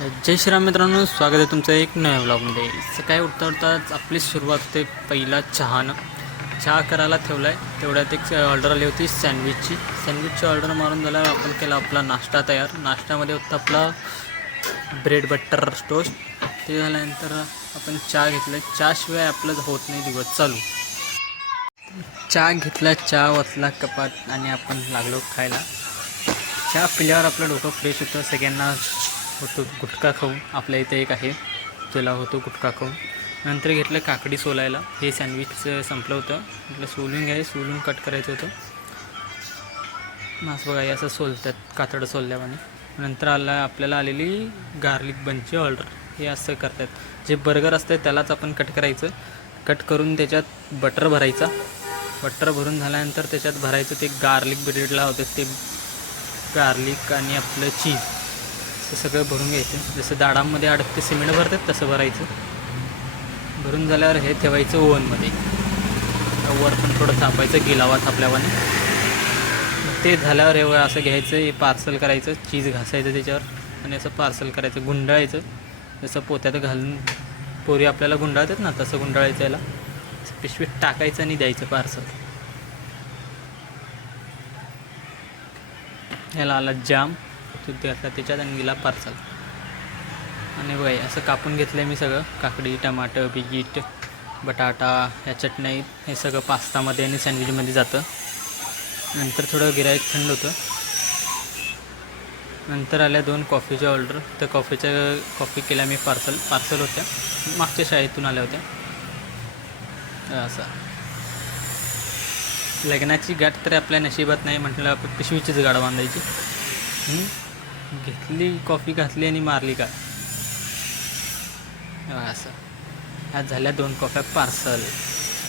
जय श्रीराम मित्रांनो, स्वागत आहे तुमचं एक नव्या व्लॉगमध्ये. सकाळी उठता उठताच आपली सुरुवात होते पहिला चहानं. चहा करायला ठेवला आहे तेवढ्यात एक ऑर्डर आली होती सँडविचची ऑर्डर मारून झाल्यावर आपण केला आपला नाश्ता तयार. नाश्त्यामध्ये होता आपला ब्रेड बटर टोस्ट. ते झाल्यानंतर आपण चहा घेतला. चहाशिवाय आपलं होत नाही दिवस चालू. चहा घेतला, चहा वतला कपात आणि आपण लागलो खायला. चहा पिल्यावर आपलं डोकं फ्रेश होतं. सगळ्यांना होतो गुटखा खाऊन. आपल्या इथे एक आहे त्याला होतो गुटखा खाऊन. नंतर घेतलं काकडी सोलायला. हे सँडविच संपलं होतं. म्हटलं सोलून घ्याय, सोलून कट करायचं होतं. मास बघा असं सोलतात कातडं सोलल्यावाने. नंतर आपल्याला आलेली गार्लिक बनची ऑर्डर. हे असं करतात. जे बर्गर असतं त्यालाच आपण कट करायचं. कट करून त्याच्यात बटर भरायचा. बटर भरून झाल्यानंतर त्याच्यात भरायचं ते गार्लिक ब्रेडला होतं ते गार्लिक आणि आपलं चीज हे सगळं भरून घ्यायचं. जसं दाडांमध्ये अडकते सिमेंट भरतात तसं भरायचं. भरून झाल्यावर हे ठेवायचं ओव्हनमध्ये. वर पण थोडं थापायचं गिलावा थापल्यावाने. ते झाल्यावर हे असं घ्यायचं, हे पार्सल करायचं, चीज घासायचं त्याच्यावर आणि असं पार्सल करायचं, गुंडाळायचं. जसं पोत्यात घालून पोरी आपल्याला गुंडाळतात ना तसं गुंडाळायचं. याला पिशवीत टाकायचं आणि द्यायचं पार्सल. ह्याला आला जाम तू घातला त्याच्यात आणि गेला पार्सल. आणि बघा असं कापून घेतलं आहे मी सगळं. काकडी, टमाटर, बीट, बटाटा, ह्या चटणी हे सगळं पास्तामध्ये आणि सँडविचमध्ये जातं. नंतर थोडं गिऱ्हाईक थंड होतं. नंतर आल्या 2 कॉफीच्या ऑर्डर. तर कॉफी केल्या मी पार्सल होत्या मागच्या शाळेतून आल्या होत्या. असं लग्नाची गाठ तर आपल्या नशिबात नाही म्हटलं आपण पिशवीचीच गाठ बांधायची. घेतली कॉफी घातली आणि मारली का असं. ह्यात झाल्या 2 कॉफ्या पार्सल.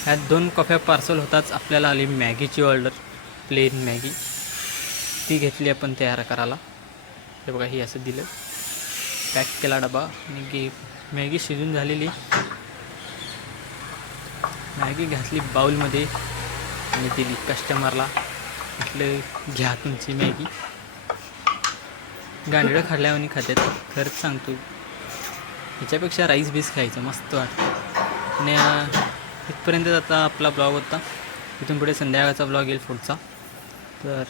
ह्यात 2 कॉफ्या पार्सल होताच आपल्याला आली मॅगीची ऑर्डर. प्लेन मॅगी ती घेतली आपण तयार करायला. हे बघा ही असं दिलं, पॅक केला डबा आणि मॅगी शिजून झालेली मॅगी घातली बाऊलमध्ये आणि दिली कस्टमरला. म्हटलं घ्या तुमची मॅगी. गांडळं खाल्ल्यावानी खात्यात. खरंच सांगतो ह्याच्यापेक्षा राईस बीस खायचं मस्त वाटतं. आणि इथपर्यंत आता आपला ब्लॉग होता. इथून पुढे संध्याकाळचा ब्लॉग येईल पुढचा. तर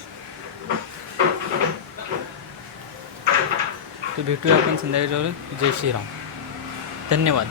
भेटूया आपण संध्याकाळच्या. जय श्रीराम, धन्यवाद.